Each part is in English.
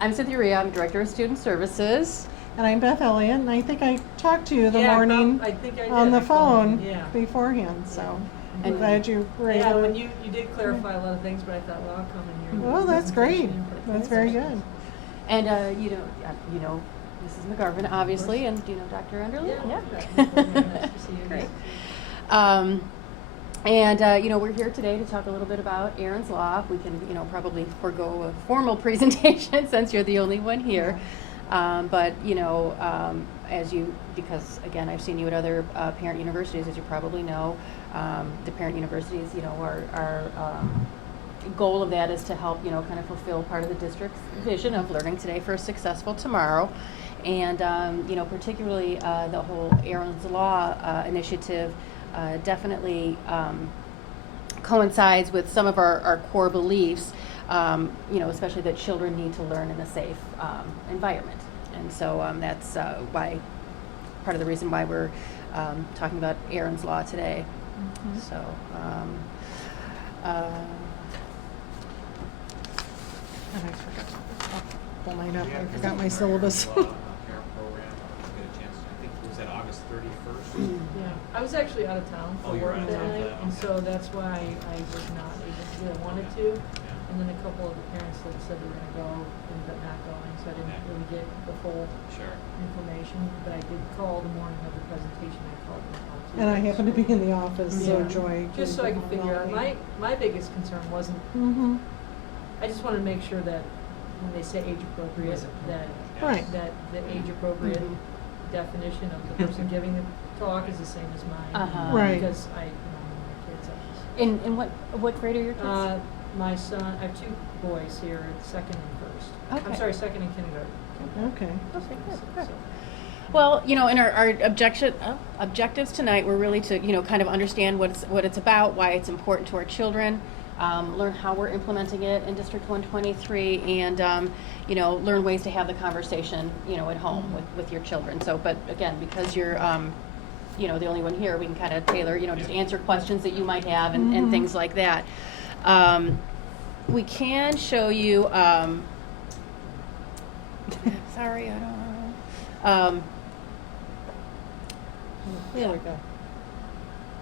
I'm Cynthia Rhea, I'm Director of Student Services. And I'm Beth Elliott, and I think I talked to you the morning I think I did. on the I called phone you. Yeah. beforehand, so Yeah. I'm glad you were Yeah, able when to. you did clarify a lot of things, but I thought, well, I'll come in here. Well, that's great. That's very good. And you know Mrs. McGarvin, obviously, and do you know Dr. Underley? Yeah. Nice to see you. Great. And we're here today to talk a little bit about Erins Law. We can, probably forego a formal presentation since you're the only one here. But because again, I've seen you at other parent universities, as you probably know, the parent universities, our goal of that is to help, kind of fulfill part of the district's vision of learning today for a successful tomorrow. And, particularly the whole Erins Law initiative definitely coincides with some of our core beliefs, especially that children need to learn in a safe environment. And so that's why, part of the reason why we're talking about Erins Law today. Mm-hmm. So, And I forgot. I'll pull mine up. I forgot my syllabus. Was that August 31st? Yeah, I was actually out of town for work that night, and okay. so that's why I was not able to do it. I wanted to, and then a couple of the parents that said they were going to go ended up not going, so I didn't really get the full information. But I did call the morning of the presentation. I called them out too. And I happened to be in the office, so Yeah. Joy. Just so I could figure out. My biggest concern wasn't. Mm-hmm. I just wanted to make sure that when they say age appropriate, that Right. that the age appropriate definition of the person giving the talk is the same as mine. Uh-huh. Right. Because my kids. in what grade are your kids? My son, I have two boys here, second and first. Okay. I'm sorry, second and kindergarten. Okay. Okay, good, So- good. Well, in our objectives tonight, we're really to kind of understand what it's about, why it's important to our children, learn how we're implementing it in District 123, and learn ways to have the conversation at home with your children. So, but again, because you're the only one here, we can kind of tailor just answer questions that you might have and things like that. We can show you. Sorry, I don't know. There we go.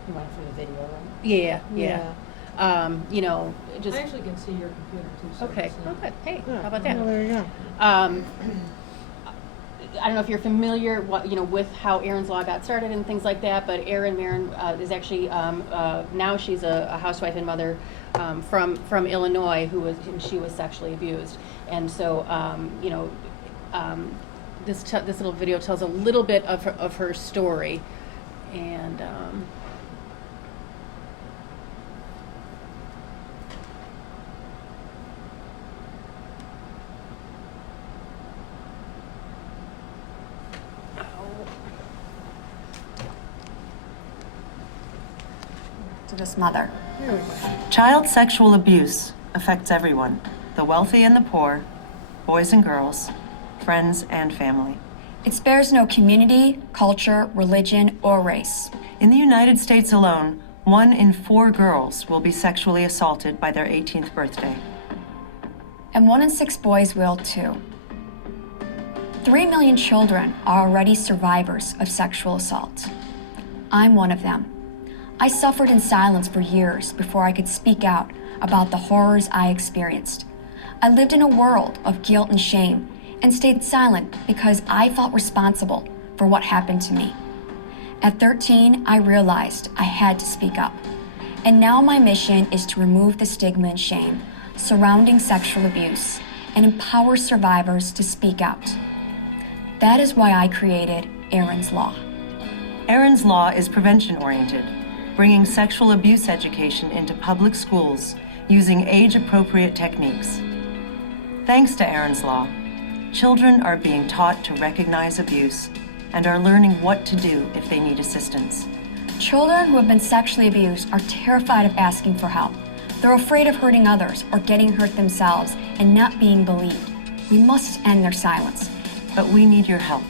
You want it for the video, right? Yeah. Just I actually can see your computer too. So okay. it's, Oh, good. Hey, Yeah. how about that? Well, there you go. I don't know if you're familiar, with how Erins Law got started and things like that, but Erin Marin is actually now she's a housewife and mother from Illinois she was sexually abused, and so this little video tells a little bit of her story, and. To this mother. There we go. Child sexual abuse affects everyone, the wealthy and the poor, boys and girls, friends and family. It spares no community, culture, religion, or race. In the United States alone, 1 in 4 girls will be sexually assaulted by their 18th birthday. And 1 in 6 boys will too. 3 million children are already survivors of sexual assault. I'm one of them. I suffered in silence for years before I could speak out about the horrors I experienced. I lived in a world of guilt and shame and stayed silent because I felt responsible for what happened to me. At 13, I realized I had to speak up. And now my mission is to remove the stigma and shame surrounding sexual abuse and empower survivors to speak out. That is why I created Erins Law. Erins Law is prevention-oriented, bringing sexual abuse education into public schools using age-appropriate techniques. Thanks to Erins Law, children are being taught to recognize abuse and are learning what to do if they need assistance. Children who have been sexually abused are terrified of asking for help. They're afraid of hurting others or getting hurt themselves and not being believed. We must end their silence. But we need your help.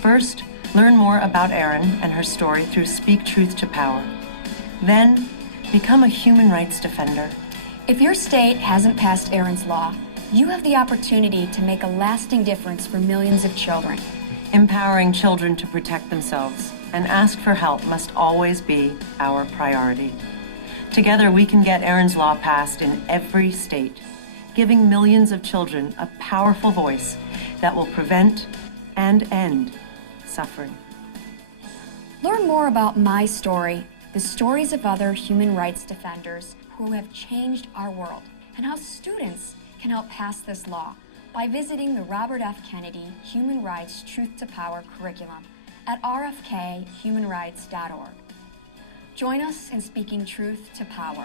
First, learn more about Erin and her story through Speak Truth to Power. Then, become a human rights defender. If your state hasn't passed Erins Law, You have the opportunity to make a lasting difference for millions of children. Empowering children to protect themselves and ask for help must always be our priority. Together, we can get Erins Law passed in every state, giving millions of children a powerful voice that will prevent and end suffering. Learn more about my story, the stories of other human rights defenders who have changed our world, and how students can help pass this law by visiting the Robert F. Kennedy Human Rights Truth to Power curriculum at rfkhumanrights.org. Join us in speaking truth to power.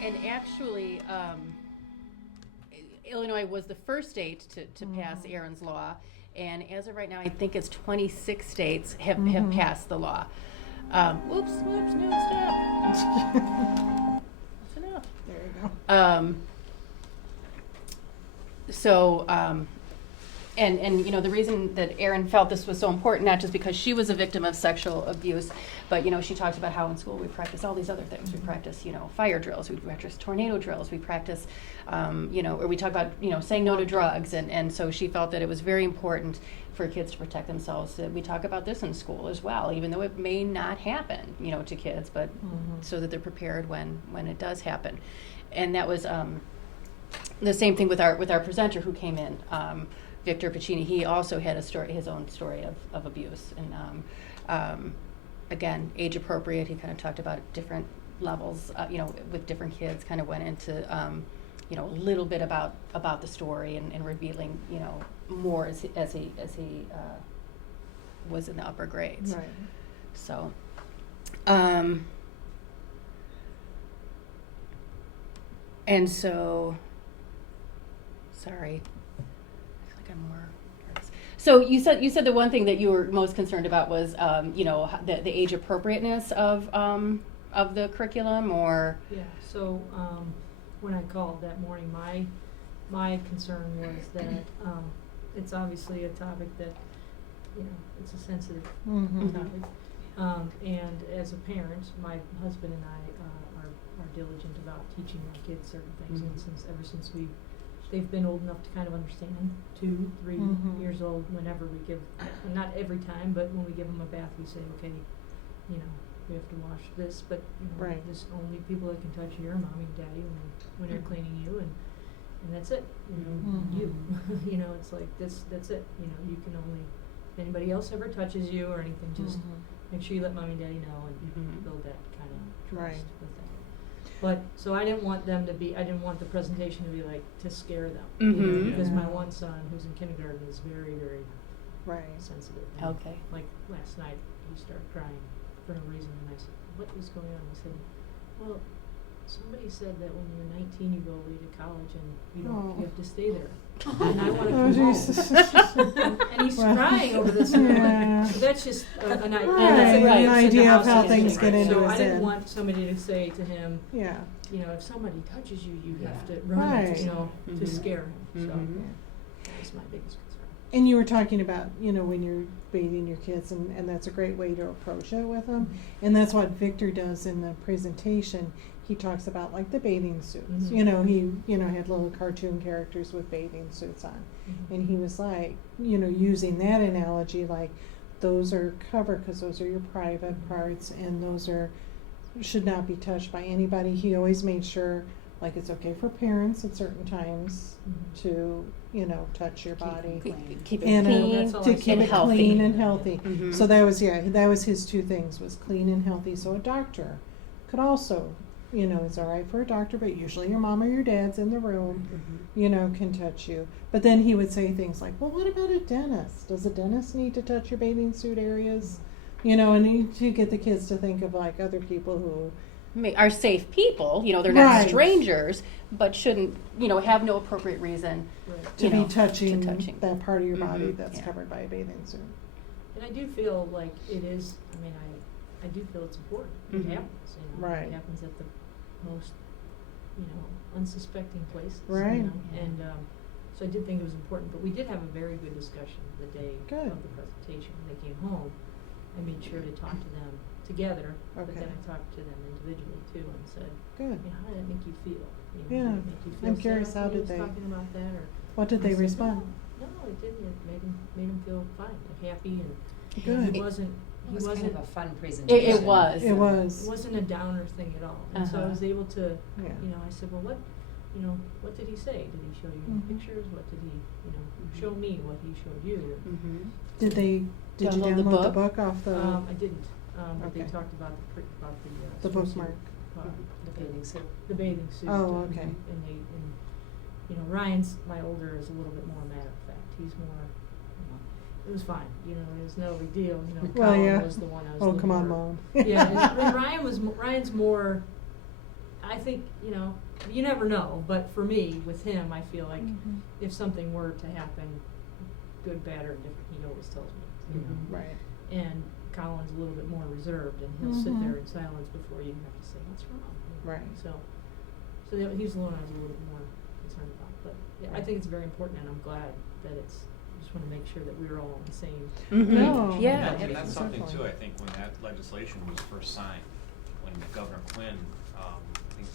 And actually, Illinois was the first state to pass Erins Law, and as of right now, I think it's 26 states have passed the law. Whoops, no, stop. That's enough. There you go. And the reason that Erin felt this was so important, not just because she was a victim of sexual abuse, but she talks about how in school we practice all these other things. We practice fire drills, we practice tornado drills, we practice or we talk about saying no to drugs, and so she felt that it was very important for kids to protect themselves, that we talk about this in school as well, even though it may not happen to kids, but so that they're prepared when it does happen. And that was the same thing with our presenter who came in, Victor Piccini. He also had his own story of abuse, and again, age appropriate. He kind of talked about different levels, with different kids. Kind of went into a little bit about the story and revealing more as he was in the upper grades. Right. So. And so, sorry, I feel like I'm more nervous. So you said the one thing that you were most concerned about was, the age appropriateness of the curriculum, or Yeah, so when I called that morning, my concern was that it's obviously a topic that, it's a sensitive topic. And as a parent, my husband and I are diligent about teaching my kids certain things, and ever since they've been old enough to kind of understand, 2, 3 years old, whenever we give, not every time, but when we give them a bath, we say, okay, we have to wash this, but Right. this only people that can touch you are mommy and daddy when they're cleaning you, and that's it. You, it's like that's it. You can only, if anybody else ever touches you or anything, just make sure you let mommy and daddy know and build that kind of trust Right. with them. But so I didn't want the presentation to be like to scare them, because my one son, who's in kindergarten, is very, very Right. sensitive. And Okay. like last night, he started crying for no reason, and I said, "What is going on?" He said, "Well, somebody said that when you're 19, you go away to college, and you have to stay there, and I want to come home." And he's crying over this. And I'm like, so that's just an idea. Right, an idea of how things get into So his I didn't head. want somebody to say to him, Yeah. if somebody touches you, you have to run, Right. to scare him. So that was my biggest concern. And you were talking about, when you're bathing your kids, and that's a great way to approach it with them. And that's what Victor does in the presentation. He talks about like the bathing suits. He had little cartoon characters with bathing suits on. And he was like, using that analogy, like those are covered because those are your private parts, and those should not be touched by anybody. He always made sure, like, it's okay for parents at certain times to, touch your body. keep it And clean That's all to I keep said. it healthy. clean and healthy. Mhm. So that was his 2 things, was clean and healthy. So a doctor could also, it's all right for a doctor, but usually your mom or your dad's in the room, can touch you. But then he would say things like, well, what about a dentist? Does a dentist need to touch your bathing suit areas? And to get the kids to think of like other people who are safe people, they're not Right. strangers, but shouldn't, have no appropriate reason Right. to be touching touching. that part of your body that's Yeah. covered by a bathing suit. And I do feel like it is, I do feel it's important. It happens, Right. It happens at the most, unsuspecting places. Right. And so I did think it was important, but we did have a very good discussion the day Good. of the presentation. When they came home, I made sure to talk to them together, but Okay. then I talked to them individually too and said, Good. how did that make you feel? You know, Yeah. did it make you feel I'm sad curious, how when he did was they- talking about that, or? What did I they said, respond? No, it didn't. It made him feel fine and happy, and Good. he wasn't. It He was kind wasn't. of a fun presentation. It was. It It was. wasn't a downer thing at all. And so I Uh-huh. was able to, Yeah. I said, well, what did he say? Did he show you any Mhm. pictures? What did he, show me what he showed you? Mm-hmm. Did you Download the download the book? book off the, I didn't, but they okay. talked about the swimsuit, bookmark? The bathing suit. the bathing suit. Oh, and- okay. And Ryan's, my older, is a little bit more matter of fact. He's more, it was fine. It was no big deal. Well, Colin yeah. was the one I was. a Oh, little come on, more- Mom. Yeah, and Ryan's more. I think you never know, but for me, with him, I feel like Mhm. if something were to happen, good, bad, or different, he always tells me. Mhm. Right. And Colin's a little bit more reserved, and he'll sit Mhm. there in silence before you have to say what's wrong. Right. So he's the one I was a little bit more concerned about. But yeah, I think it's very important, and I'm glad that it's. I just want to make sure that we're all on the same. No. Yeah. And that's something Definitely. too, I think, when that legislation was first signed, when Governor Quinn, I think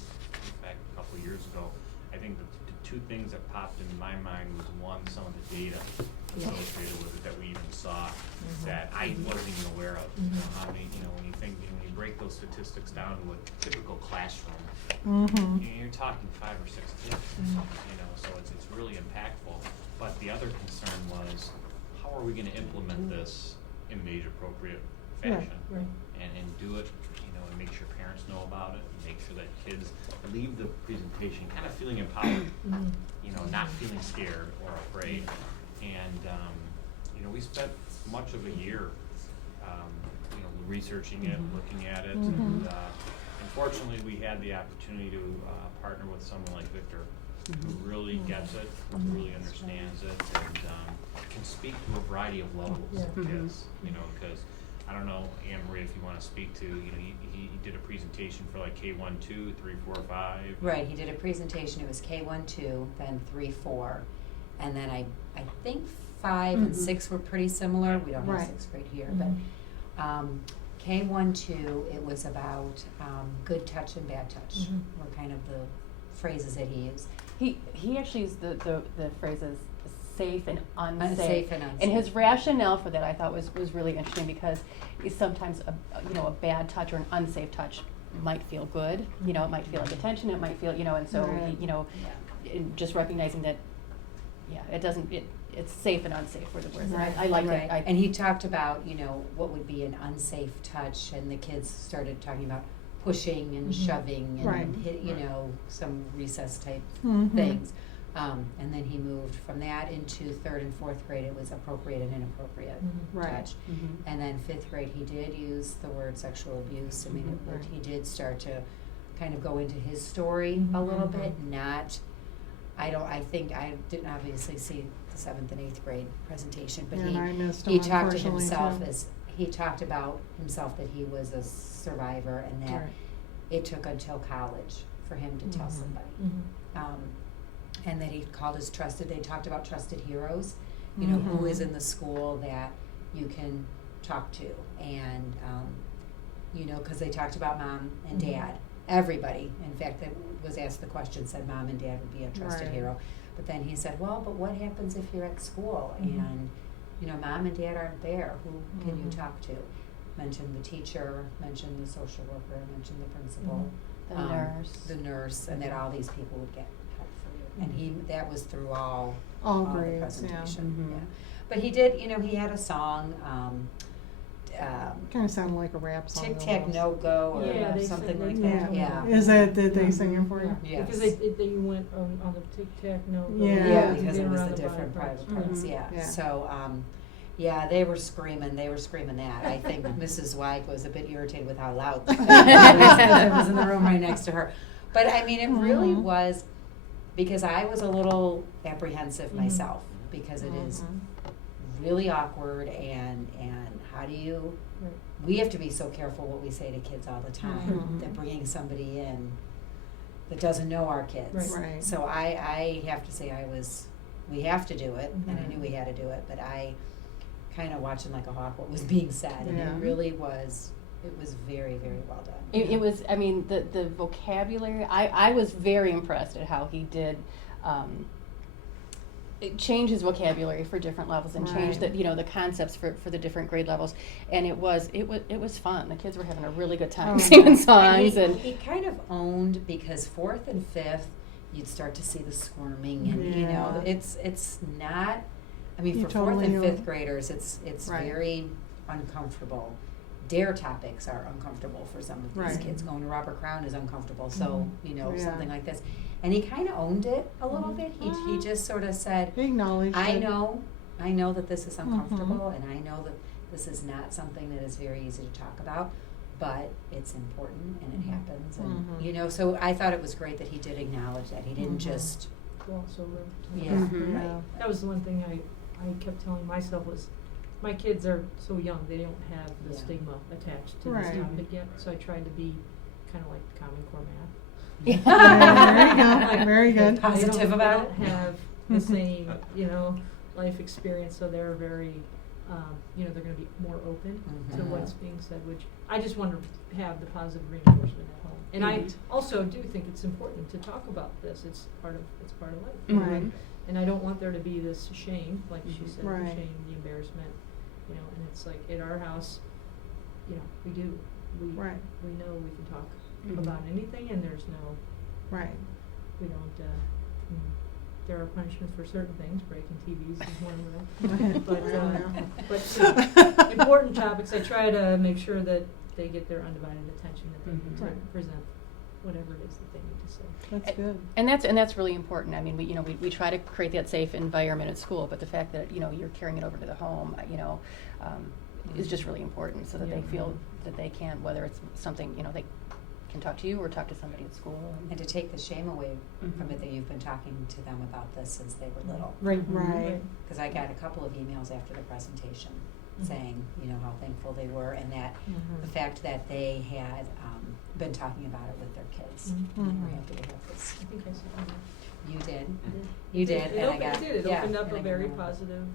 back a couple of years ago, I think the two things that popped into my mind was, one, some of the data Yeah. associated with it that we even saw Mhm. that I wasn't even aware of. Mhm. How many, when you think, when you break those statistics down to a typical classroom, Mm-hmm. you're talking 5 or 6 kids, Mhm. so it's really impactful. But the other concern was, how are we gonna implement this in an age-appropriate fashion? Right. And do it, and make sure parents know about it, and make sure that kids leave the presentation kind of feeling empowered, Mhm. not feeling scared or afraid. And, we spent much of a year, researching it, Mhm. looking at it, Mhm. and, unfortunately, we had the opportunity to, partner with someone like Victor, who really gets it, who really understands it, and, can speak to a variety of levels Yeah. of Mhm. kids, because, I don't know, Anne Marie, if you wanna speak to, he did a presentation for like K1, 2, 3, 4, 5. Right, he did a presentation, it was K1, 2, then 3, 4, and then I think 5 and Mhm. 6 were pretty similar, we don't have Right. 6th grade here, Mhm. but, K1, 2, it was about, good touch and bad touch, Mhm. were kind of the phrases that he used. He actually used the phrases safe and unsafe. Unsafe and unsafe. And his rationale for that I thought was really interesting, because sometimes a bad touch or an unsafe touch might feel good. It might feel like attention. It might feel and so Right. in just recognizing that it doesn't it's safe and unsafe were the words. And Right. I like Right. that. And he talked about, what would be an unsafe touch, and the kids started talking about pushing and Mhm. shoving and Right. hit, some recess type Mhm. things. And then he moved from that into 3rd and 4th grade, it was appropriate and inappropriate Mhm. Right. touch. Mhm. And then 5th grade, he did use the word sexual abuse. I mean, Mhm. Right. he did start to kind of go into his story a Mhm. little bit, I think I didn't obviously see the 7th and 8th grade presentation, but And I missed he him, talked to unfortunately, himself too. he talked about himself that he was a survivor, and that Right. it took until college for him to tell Mhm. somebody. Mhm. And that he called his they talked about trusted heroes, who Mhm. is in the school that you can talk to, and, cause they talked about mom and Mhm. dad, everybody, in fact, that was asked the question, said mom and dad would be a trusted Right. hero. But then he said, well, but what happens if you're at school Mhm. and, mom and dad aren't there, who can you Mhm. talk to? Mentioned the teacher, mentioned the social worker, mentioned the principal. The nurse. The nurse, and that all these people would get help for you. And that was through all All the grades, yeah. presentation, Mhm. yeah. But he did, he had a song, Kind of sounded like a rap song. Tic Tac almost. No Go, Yeah, or they something said like they- that, Yeah. yeah. Is that, did they Yeah. sing it for you? Yes. Because they went on the Tic Tac No Go. Yeah. Yeah, to because be it was around the the different private private parts. parts, Mhm. yeah. Yeah. So, they were screaming that. I think Mrs. Weig was a bit irritated with how loud I was in the room right next to her. But I mean, it really Mhm. was, because I was a little apprehensive Mhm. myself, because it is Mhm. really awkward, and how do you, Right. we have to be so careful what we say to kids all the time, Mhm. that bringing somebody in that doesn't know our kids. Right. Right. So I have to say we have to do it, and I Mhm. knew we had to do it, but I kind of watching like a hawk what was being said, and Yeah. it really was It was very, very well done. It was, I mean, the vocabulary, I was very impressed at how he did, change his vocabulary for different levels and change the, Right. you know, the concepts for the different grade levels. And it was fun. The kids were having a really good time Oh, singing yeah. songs He kind of owned, because 4th and 5th, you'd start to see the squirming, and you know, Yeah. it's not. I mean, You for totally 4th and own- 5th graders, it's Right. very uncomfortable. Dare topics are uncomfortable for some of these Right. kids. Going to Robert Crown is uncomfortable. So you know, Yeah. something like this, and he kind of owned it a little bit. He just sort of said, He acknowledged I it. know that this is uncomfortable, and I know that this is not something that is very easy to talk about, but it's important and it happens, and you know. So I thought it was great that he did acknowledge that. He didn't just Gloss over. yeah, Mhm. right. Yeah. That was the one thing I kept telling myself was, my kids are so young, they don't have the Yeah. stigma attached to Right. this topic yet, so I tried to be kind of like Common Core math. Yeah, there you go. Very good. Positive about They don't have the same, you know, life experience, so they're very, you know, they're going to be more open to Mhm. what's being said, which I just want to have the positive reinforcement at home. And I Right. also do think it's important to talk about this. It's part of life. Right. And I don't want there to be this shame, like she said, Right. the shame, the embarrassment, you know. And it's like at our house, you know, we Right. we know we can talk Mhm. about anything, and there's no, Right. we don't. There are punishments for certain things. Breaking TVs is one of them. But you know, important topics, I try to make sure that they get their undivided attention, that they need Mhm. to Right. present whatever it is that they need to say. That's good. And that's really important. I mean, we try to create that safe environment at school, but the fact that, you know, you're carrying it over to the home, you know, is just really important, so that they Yeah. feel that they can, whether it's something, you know, they can talk to you or talk to somebody at school. And to take the shame away from Mhm. it, that you've been talking to them about this since they were little. Right. Right. Because I got a couple of emails after the presentation Mhm. saying, you know, how thankful they were, and that the fact that they had been talking about it with their kids. Mhm. And they were Mhm. happy to have this. I think I said that. You did. It You did, It and I opened, got it yeah, opened up and I a got very another one. positive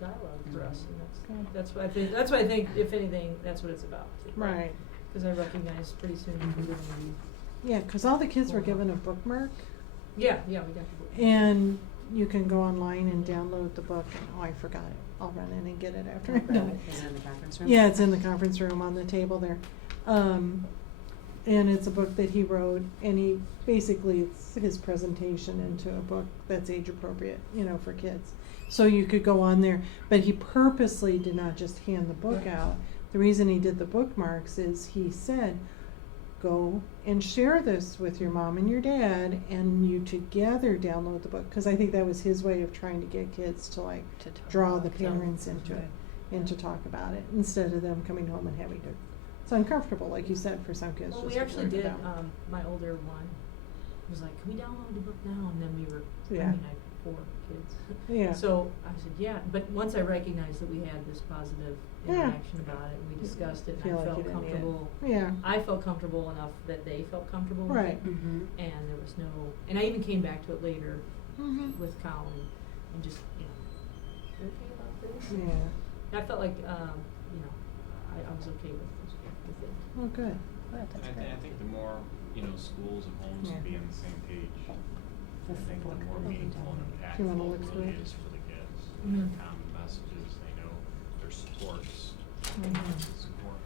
dialogue for us, Mhm. and Good. that's what I think. That's what I think. If anything, that's what it's about. Right. Because I recognize pretty soon we're going to be. Yeah, because all the kids were given a bookmark, Yeah, we got the book. and you can go online and download the book. And, oh, I forgot it. I'll run in and get it after I'm done. Is it in the conference room? Yeah, it's in the conference room on the table there. And it's a book that he wrote, and he basically, it's his presentation into a book that's age appropriate, you know, for kids. So you could go on there, but he purposely did not just hand the book out. The reason he did the bookmarks is he said, go and share this with your mom and your dad, and you together download the book. Because I think that was his way of trying to get kids to like To talk draw about the it. parents into it and to talk about it, instead of them coming home and having to. It's uncomfortable, like you said, for some kids. Well, just we to actually learn did. about. My older one was like, "Can we download the book now?" And then we were. Yeah. I mean, I have 4 kids. Yeah. So I said, "Yeah," but once I recognized that we had this positive Yeah. interaction about it, and we discussed it, Feel and I like felt you didn't need it. comfortable. Yeah. I felt comfortable enough that they felt comfortable with Right. it, Mm-hmm. and there was no. And I even came back to it later Mm-hmm. with Colin, and just you know, okay about this. Yeah. I felt like you know, I was okay with it. Oh, good. Good, that's I great. think the more, you know, schools and homes Yeah. can be on the same page, I think the more meaningful and Do you wanna impactful look it through really it? is for the kids. Mhm. Their common messages, they know their supports, support.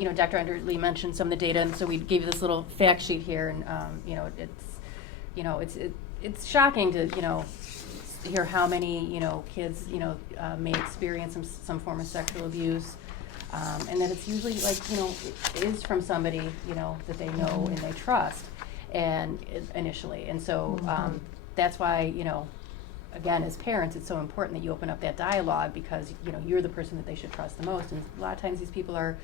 You know, Dr. Underly mentioned some of the data, and so we gave you this little fact sheet here, and you know, it's shocking to, you know, hear how many, you know, kids, you know, may experience some form of sexual abuse, and that it's usually like, you know, it is from somebody, you know, that they know and they trust, and initially, and so that's why, you know, again, as parents, it's so important that you open up that dialogue, because, you know, you're the person that they should trust the most, and a lot of times these people are,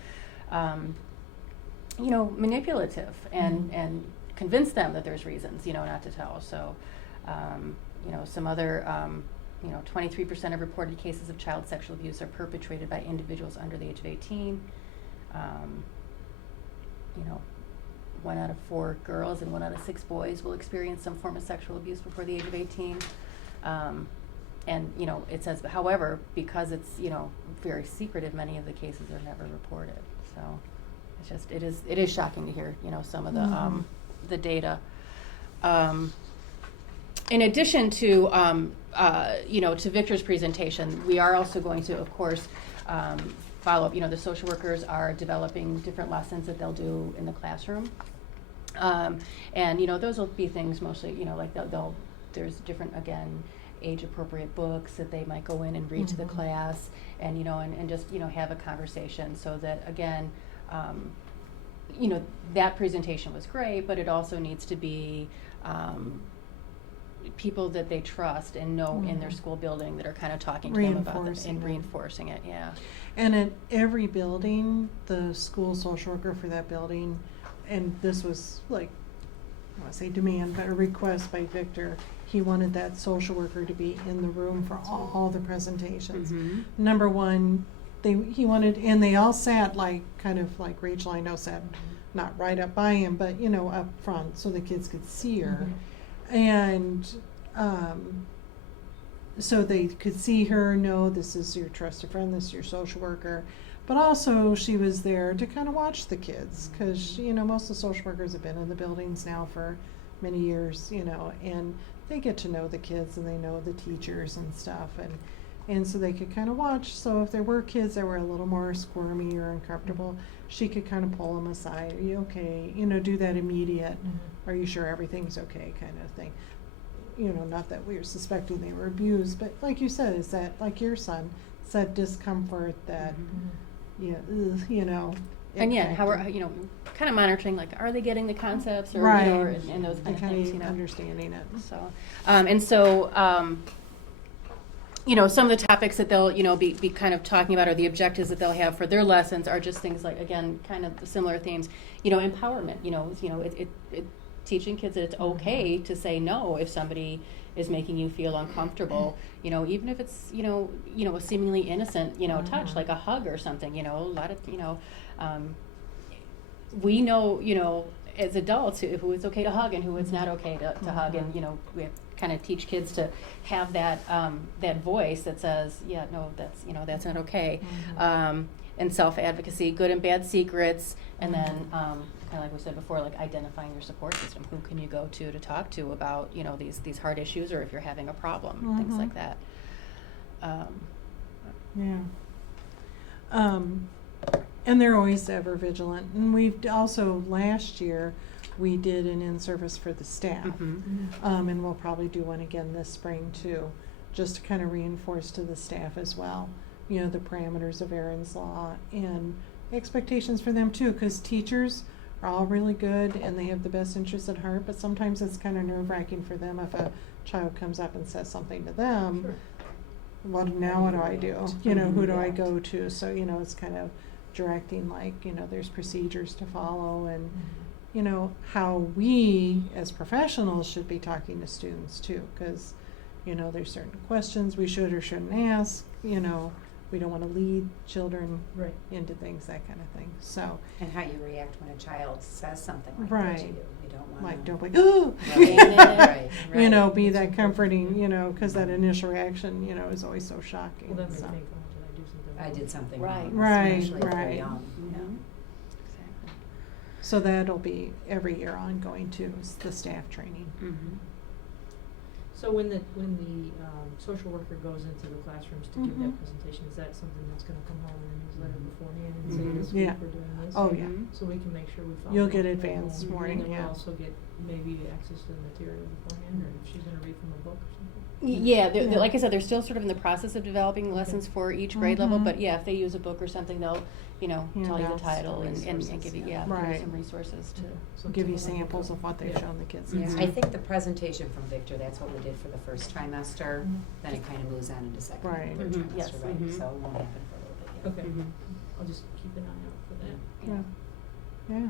you know, manipulative and convince them that there's reasons, you know, not to tell. So, you know, some other, you know, 23% of reported cases of child sexual abuse are perpetrated by individuals under the age of 18. You know, 1 out of 4 girls and 1 out of 6 boys will experience some form of sexual abuse before the age of 18. And, you know, it says, however, because it's, you know, very secretive, many of the cases are never reported. So it's just, it is shocking to hear, you know, some of the data. In addition to, you know, to Victor's presentation, we are also going to, of course, follow up. You know, the social workers are developing different lessons that they'll do in the classroom. And, you know, those will be things mostly, you know, like there's different, again, age-appropriate books that they might go in and read to the class, and, you know, and just, you know, have a conversation so that, again, you know, that presentation was great, but it also needs to be people that they trust and know in their school building that are kind of talking to them about it and reinforcing it, yeah. And at every building, the school social worker for that building, and this was like, I want to say demand, but a request by Victor, he wanted that social worker to be in the room for all the presentations. Number one, he wanted, and they all sat like, kind of like Rachel, I know, sat not right up by him, but, you know, up front so the kids could see her. And so they could see her, know this is your trusted friend, this is your social worker. But also she was there to kind of watch the kids, because, you know, most of the social workers have been in the buildings now for many years, you know, and they get to know the kids and they know the teachers and stuff, and so they could kind of watch. So if there were kids that were a little more squirmy or uncomfortable, she could kind of pull them aside. Are you okay? You know, do that immediate, are you sure everything's okay kind of thing. You know, not that we were suspecting they were abused, but like you said, is that, like your son, it's that discomfort that, you know. And yeah, how we're, you know, kind of monitoring, like, are they getting the concepts, or, right, you know, and those kind of things, you know. Understanding it. So, and so, you know, some of the topics that they'll, you know, be kind of talking about, or the objectives that they'll have for their lessons, are just things like, again, kind of similar themes, you know, empowerment, you know, it teaching kids that it's okay to say no if somebody is making you feel uncomfortable, you know, even if it's, you know, a seemingly innocent, you know, touch, like a hug or something, you know, a lot of, you know, we know, you know, as adults who it's okay to hug and who it's not okay to hug, and, you know, we have kind of teach kids to have that that voice that says, yeah, no, that's, you know, that's not okay. And self-advocacy, good and bad secrets, and then kind of like we said before, like identifying your support system. Who can you go to talk to about, you know, these hard issues, or if you're having a problem, things like that. And they're always ever vigilant. And we've also, last year, we did an in-service for the staff. And we'll probably do one again this spring too, just to kind of reinforce to the staff as well, you know, the parameters of Erins Law and expectations for them too, because teachers are all really good and they have the best interests at heart, but sometimes it's kind of nerve-wracking for them if a child comes up and says something to them. What do I do? You know, who do I go to? So, you know, it's kind of directing, like, you know, there's procedures to follow, and you know, how we as professionals should be talking to students too, because, you know, there's certain questions we should or shouldn't ask, you know, we don't want to lead children into things, that kind of thing. So, and how you react when a child says something like that to you. We don't want like, to, don't be, oh, you know, be that comforting, you know, because that initial reaction, you know, is always so shocking. Well, that may So. think, oh, did I do something wrong? I did something Right. wrong, especially if they're young. Exactly. So that'll be every year ongoing too, is the staff training. So when the social worker goes into the classrooms to give that presentation, is that something that's going to come home in the newsletter beforehand and say, this week we're doing this? Oh, yeah. So we can make sure we follow. You'll get up advance and warning, then yeah. we'll also get maybe access to the material beforehand, or if she's going to read from a book or something. Yeah, like I said, they're still sort of in the process of developing lessons for each grade level, but yeah, if they use a book or something, they'll, you know, tell you the title and give you, give you some resources to. So Give you to- samples of what they've shown the kids. Yeah, I think the presentation from Victor, that's what we did for the first trimester, then it kind of moves on into second Right. and third Yes. trimester, right? So it won't happen for a little bit yet. Okay, I'll just keep an eye out for that. Yeah.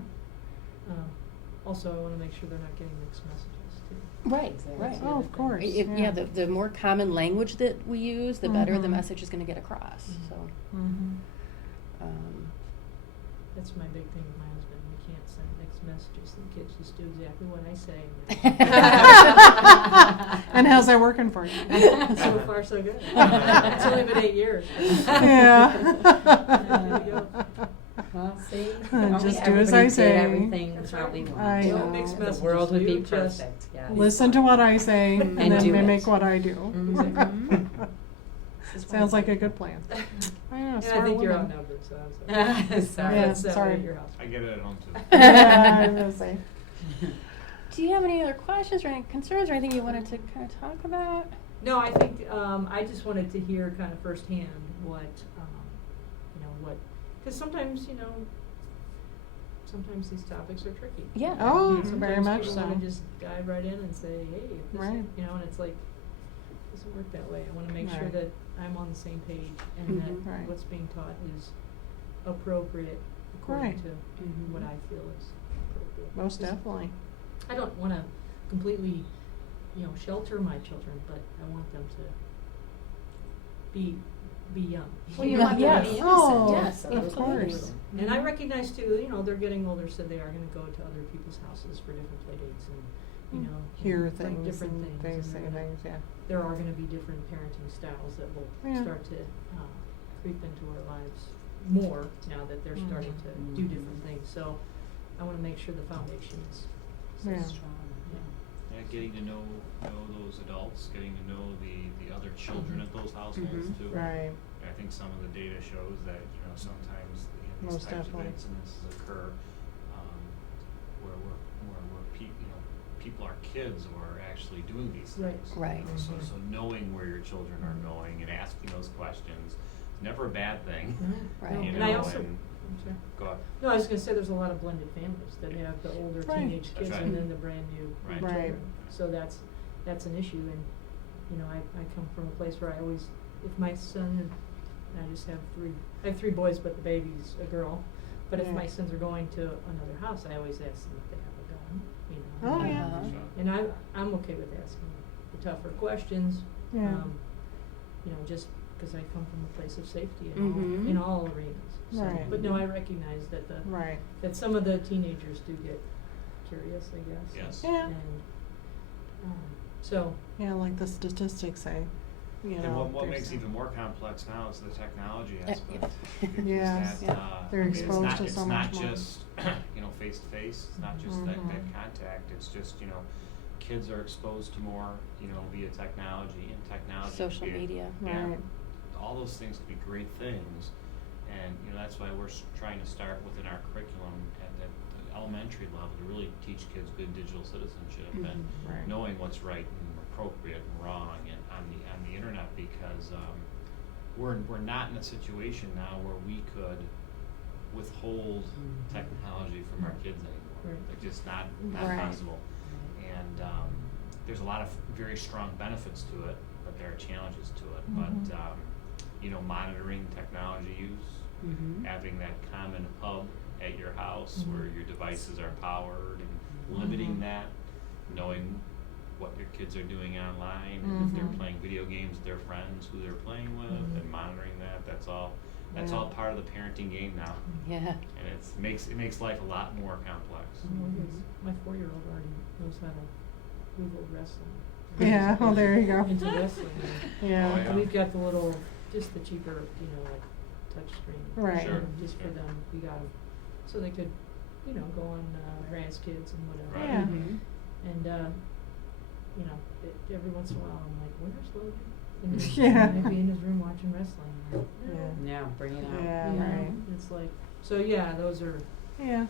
Also, I want to make sure they're not getting mixed messages too. Right, Exactly. right. Oh, of course. Yeah, the more common language that we use, the better the Mhm. message is going to get across. So, That's my big thing with my husband. We can't send mixed messages. The kids just do exactly what I say. And how's that working for you? So far, so good. It's only been 8 years. Yeah. There you go. Well, see, Just do as I say. Everything That's how right. we want. I Well, know. mixed The messages, world would be you just- perfect, yeah. Listen to what I say and And then do mimic it. what I do. Mhm. This is Sounds why- like a good plan. I know, And I smart think you're woman. outnumbered, so I'm sorry. Sorry. Yeah, That's sorry. at your house. I get it at home too. Yeah, I was gonna say. Do you have any other questions or any concerns or anything you wanted to kind of talk about? No, I think, I just wanted to hear kind of firsthand what, because sometimes these topics are tricky. Yeah. Oh, And very sometimes much people so. wanna just dive right in and say, hey, if this, Right. and it's like, it doesn't work that way. I wanna make sure Right. that I'm on the same page and that Mhm. Right. what's being taught is appropriate according Right. to Mhm. what I feel is appropriate. Most 'Cause definitely. I don't wanna completely, shelter my children, but I want them to be young. Well, you know, want- they're yes. innocent. Oh, Yes, of absolutely. course. And I recognize too, they're getting older, so they are gonna go to other people's houses for different play dates and, Hear like things different and things. they and say they're gonna- things, yeah. There are gonna be different parenting styles that will Yeah. start to creep into our lives more now that they're starting to do Mhm. different things. So I wanna make sure the foundation is So Yeah. strong, yeah. Yeah, getting to know those adults, getting to know the other children at those households Mhm. too. Right. I think some of the data shows that, sometimes these Most types definitely. of incidences occur, where people are kids who are actually doing these Right. things. Right. So knowing where your children are going and asking those questions, is never a bad thing. Right. No, You and I know, also, and- I'm sorry. Go ahead. No, I was gonna say there's a lot of blended families that have the older Right. teenage That's kids right. and then the brand new Right. Right. children. So that's an issue and, I come from a place where I always, if my son, I have three boys, but the baby's a girl. But if Yeah. my sons are going to another house, I always ask them if they have a gun, Oh, yeah. Uh-huh. And I'm okay with asking the tougher questions, Yeah. just because I come from a place of safety Mhm. in all arenas. So, Right. But no, I recognize that Right. that some of the teenagers do get curious, I guess. Yes. Yeah. And, so, Yeah, like the statistics say, And what there's makes a- even more complex now is the technology Yeah. aspect. Yes. Because Yeah. They're I mean, it's exposed not- to so much more. It's not just, face to face, it's not just that Mhm. contact, it's just, kids are exposed to more, via technology and technology. Social can be- media. Yeah, Right. all those things can be great things, and, that's why we're trying to start within our curriculum at the elementary level to really teach kids good digital citizenship and Mm-hmm. Right. knowing what's right and appropriate and wrong and on the internet, because we're not in a situation now where we could withhold technology from our kids anymore. Right. It's just not Right. possible. And there's a lot of very strong benefits to it, but there are challenges to it. Mhm. But monitoring technology use, Mhm. having that common hub at your house where your devices are powered, and limiting that, knowing what your kids are doing online, and if they're Mhm. playing video games with their friends, who they're playing with, and monitoring that. That's all Yeah. part of the parenting game now, Yeah. and it makes life a lot more complex. my 4-year-old already knows how to Google wrestling. Yeah, well, there you go. Into wrestling. Yeah. Oh, yeah. And we've got the little, just the cheaper, like touch screen. Right. Sure. Just for them, we got them, so they could, go on Grant's Kids and whatever. Yeah. Mhm. And, every once in a while, I'm like, where's Logan? And Yeah. I'd be in his room watching wrestling. I'm like, Yeah. Yeah, bring it out. Yeah, You know, right. It's like, so yeah, those are, Yeah.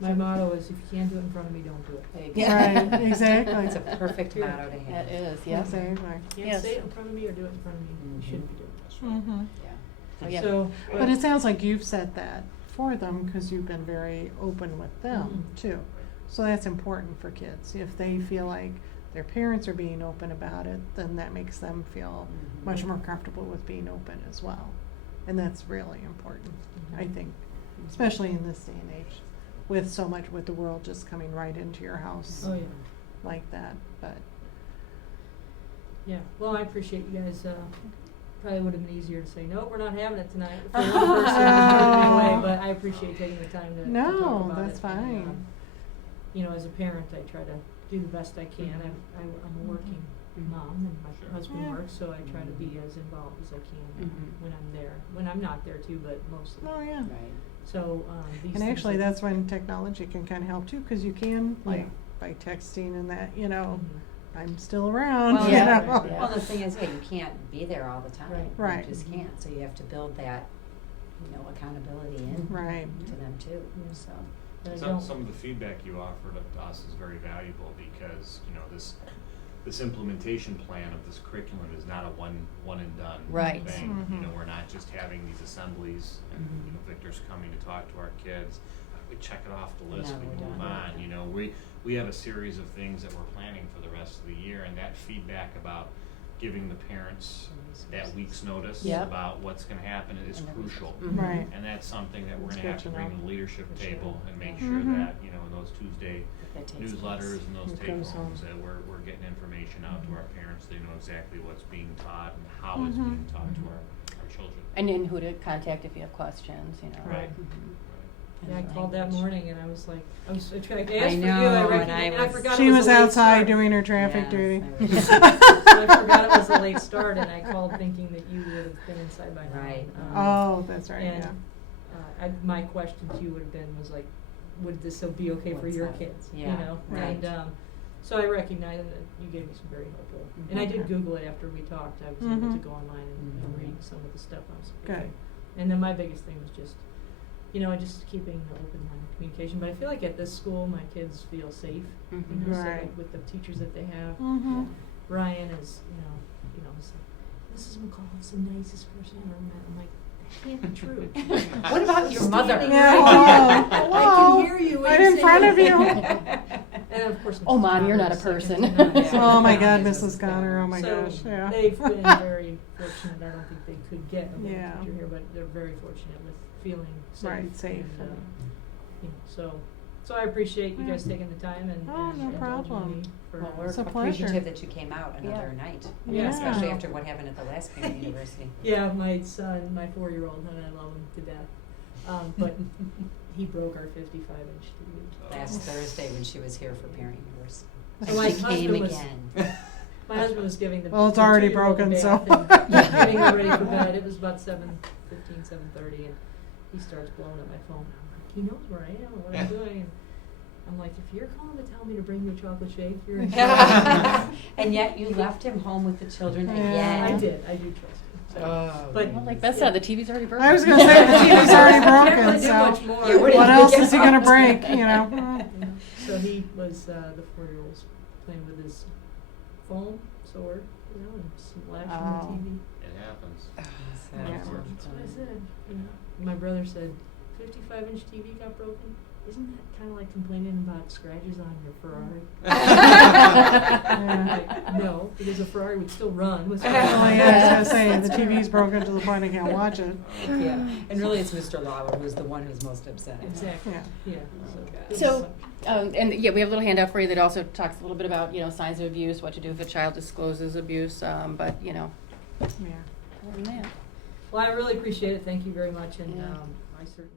my motto is if you can't do it in front of me, don't do it. Right, exactly. It's a perfect motto to have. That is, yes. Exactly. Can't Yes. say it in front of me or do it in front of me, you shouldn't be doing it. Mm-hmm. Oh, yeah. So, But it sounds like you've said that for them because you've been very open with them Mhm. too. So that's important for kids. If they feel like their parents are being open about it, then that makes them feel much more comfortable with being open as well. And that's really important, I think, especially in this day and age, with so much, with the world just coming right into your house Oh, yeah. like that. But Yeah, well, I appreciate you guys, probably would have been easier to say, no, we're not having it tonight. For one person who's turning me away, but I appreciate taking the time to No, talk about that's it. fine. And, you know, as a parent, I try to do the best I can. I'm a working mom, and my Sure. husband Yeah. works, so I try to be as involved as I can Mhm. when I'm there. When I'm not there too, but mostly. Oh, yeah. Right. So these And things actually, that- that's when technology can kind of help too, because you can, like, Yeah. by texting and that, you know, Mhm. I'm still around, Well, you Yeah. know. Right, Yeah. Well, the thing is, yeah, you can't be there all the time. Right. Right. You just can't, so you have to build that, you know, accountability in Right. to them too, Yeah. so. But I Some don't- of the feedback you offered to us is very valuable because, you know, this implementation plan of this curriculum is not a one and done Right. thing. You Mhm. know, we're not just having these assemblies and, you know, Victor's coming to talk to our kids. We check it off the list, No, we we're move done. on, you know, we have a series of things that we're planning for the rest of the year, and that feedback about giving the parents that week's notice Yep. about what's gonna happen is And the crucial. Mhm. Right. And that's something that we're That's gonna have good to to bring know. to the leadership For sure. table and make Yeah. sure Mhm. that, you know, in those Tuesday That takes newsletters place. and those It take goes homes, home. that we're getting information out to our parents, they know exactly what's being taught and how it's Mhm. being taught to our children. And then who to contact if you have questions, you know. Right. Mhm. Yeah, I And called that language. morning and I was like, I asked for you, I I know, recognized, and I and I was- forgot She it was was a late outside start. doing her traffic Yes, duty. I was. So I forgot it was a late start and I called thinking that you would have been inside by now. Right. Oh, that's right, And, yeah. my question to you would have been, was like, would this still be okay for What's your up? kids? Yeah, You know? right. And, so I recognized that you gave me some very helpful, and I did Okay. Google it after we talked. I was able to Mhm. go online and Mhm. read some of the stuff. I was like, Good. okay. And then my biggest thing was just, you know, just keeping the open line of communication. But I feel like at this school, my kids feel safe. You Mhm. know, so Right. like with the teachers that they have. Mhm. Ryan is, you know, he's like, Mrs. McCall is the nicest person I ever met. I'm like, that can't be true. What about your mother? Standing Yeah, right hello. here. I Hello. can hear you. when Right you in say front of it. you. And of course, Oh, Mrs. Mom, you're not a Connor is person. second to none. Yeah. Oh my Yeah. God, Mrs. Mrs. Connor, oh my So gosh, yeah. they've been very fortunate. I don't think they could get a better Yeah. teacher here, but they're very fortunate with feeling safe. Right, safe. And, you know, so I appreciate you guys taking the time and, Oh, no indulging problem. me for Well, we're It's a pleasure. appreciative that you came out another Yeah. night, Yeah. especially after what happened at the last parent university. Yeah, my son, my 4-year-old, and I love him to death. But he broke our 55-inch TV. Last Thursday when she was here for parent university. So my She came husband was- again. My husband was giving the Well, it's the already 2-year-old broken, a so. bath and getting her ready for bed. It was about 7:15, 7:30, and he starts blowing up my phone. I'm like, he knows where I am and what I'm doing. And I'm like, if you're calling to tell me to bring you a chocolate shake, you're in trouble. And yet you left him home with the children Yeah. again. I did. I do trust him. So. Oh. But Well, like Beth said, the TV's already broken. I was gonna say, the TV's already Can't really broken, do so much more. Yeah, what what did you else get is he gonna out? break, you know? You know, so he was the 4-year-old's playing with his foam sword, you know, and splashing Oh. the TV. It happens. So, Yeah. That's what I said. You know, my brother said, 55-inch TV got broken. Isn't that kind of like complaining about scratches on your Ferrari? I'm like, no, because a Ferrari would still run with Oh, scratches on it. yeah, I was gonna say, the TV's broken to the point I can't watch it. Yeah, and really it's Mr. Lawler who's the one who's most upset. Exactly. Yeah. Yeah. So, So, and yeah, we have a little handout for you that also talks a little bit about, you know, signs of abuse, what to do if a child discloses abuse, but, you know, Yeah. other than that. well, I really appreciate it. Thank you very much, and Yeah. I certainly.